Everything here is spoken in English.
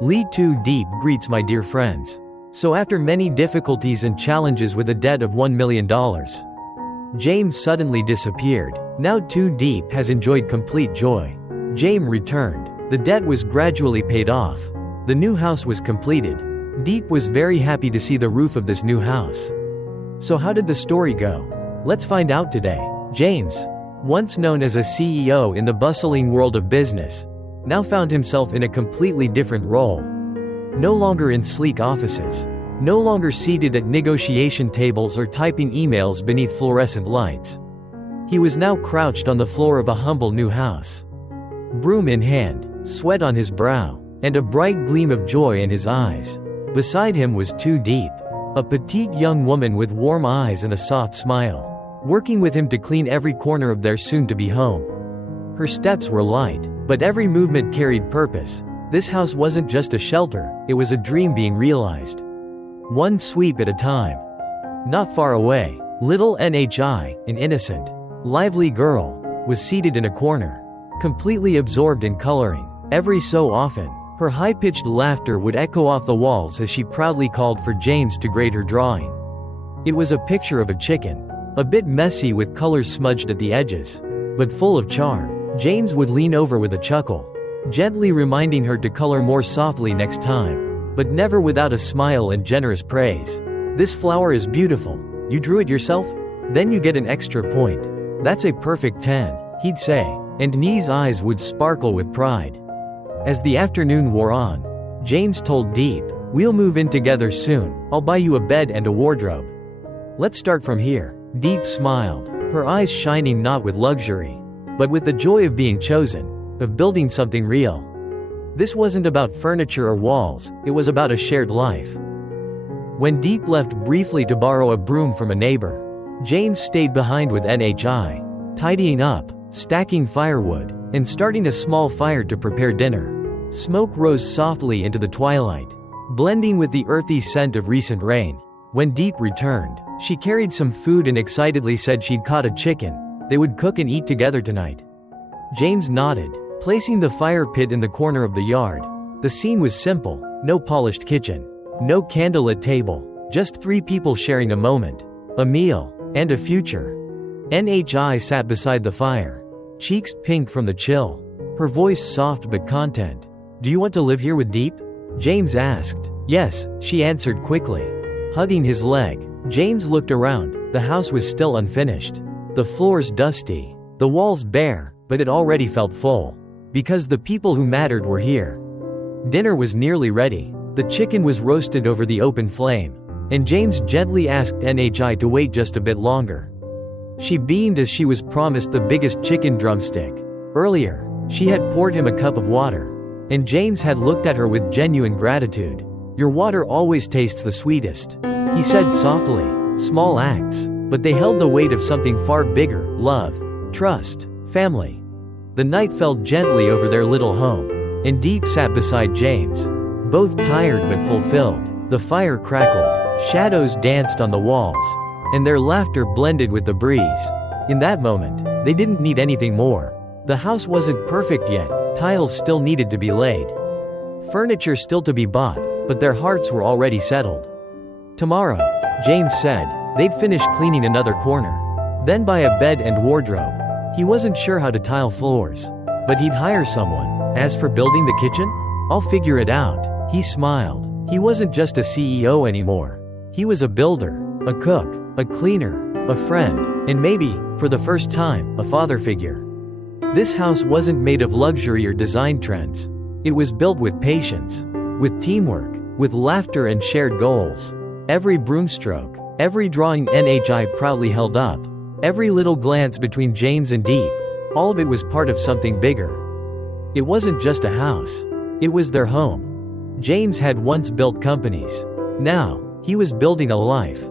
Lytudiep greets my dear friends. So after many difficulties and challenges with a debt of $1 million, James suddenly disappeared. Now Diep has enjoyed complete joy. James returned. The debt was gradually paid off. The new house was completed. Diep was very happy to see the roof of this new house. So how did the story go? Let's find out today. James, once known as a CEO in the bustling world of business, now found himself in a completely different role. No longer in sleek offices. No longer seated at negotiation tables or typing emails beneath fluorescent lights. He was now crouched on the floor of a humble new house. Broom in hand, sweat on his brow, and a bright gleam of joy in his eyes. Beside him was Diep, a petite young woman with warm eyes and a soft smile, working with him to clean every corner of their soon-to-be home. Her steps were light, but every movement carried purpose. This house wasn't just a shelter, it was a dream being realized. One sweep at a time. Not far away, little Nhi, an innocent, lively girl, was seated in a corner, completely absorbed in coloring. Every so often, her high-pitched laughter would echo off the walls as she proudly called for James to grade her drawing. It was a picture of a chicken, a bit messy with colors smudged at the edges, but full of charm. James would lean over with a chuckle, gently reminding her to color more softly next time, but never without a smile and generous praise. "This flower is beautiful. You drew it yourself? Then you get an extra point. That's a perfect 10, he'd say, and Nhi's eyes would sparkle with pride. As the afternoon wore on, James told Diep, "We'll move in together soon. I'll buy you a bed and a wardrobe. Let's start from here." Diep smiled, her eyes shining not with luxury, but with the joy of being chosen, of building something real. This wasn't about furniture or walls, it was about a shared life. When Diep left briefly to borrow a broom from a neighbor, James stayed behind with Nhi, tidying up, stacking firewood, and starting a small fire to prepare dinner. Smoke rose softly into the twilight, blending with the earthy scent of recent rain. When Diep returned, she carried some food and excitedly said she'd caught a chicken. They would cook and eat together tonight. James nodded, placing the fire pit in the corner of the yard. The scene was simple, no polished kitchen, no candlelit table, just three people sharing a moment, a meal, and a future. Nhi sat beside the fire, cheeks pink from the chill, her voice soft but content. "Do you want to live here with Diep?" James asked. "Yes," she answered quickly. Hugging his leg, James looked around. The house was still unfinished. The floors dusty, the walls bare, but it already felt full. Because the people who mattered were here. Dinner was nearly ready. The chicken was roasted over the open flame, and James gently asked Nhi to wait just a bit longer. She beamed as she was promised the biggest chicken drumstick. Earlier, she had poured him a cup of water, and James had looked at her with genuine gratitude. "Your water always tastes the sweetest," he said softly. Small acts, but they held the weight of something far bigger: love, trust, family. The night fell gently over their little home, and Diep sat beside James, both tired but fulfilled. The fire crackled, shadows danced on the walls, and their laughter blended with the breeze. In that moment, they didn't need anything more. The house wasn't perfect yet, tiles still needed to be laid, furniture still to be bought, but their hearts were already settled. "Tomorrow," James said, they'd finish cleaning another corner, then buy a bed and wardrobe. He wasn't sure how to tile floors, but he'd hire someone. As for building the kitchen, "I'll figure it out," he smiled. He wasn't just a CEO anymore. He was a builder, a cook, a cleaner, a friend, and maybe, for the first time, a father figure. This house wasn't made of luxury or design trends. It was built with patience, with teamwork, with laughter and shared goals. Every broomstroke, every drawing Nhi proudly held up, every little glance between James and Diep, all of it was part of something bigger. It wasn't just a house. It was their home. James had once built companies. Now, he was building a life.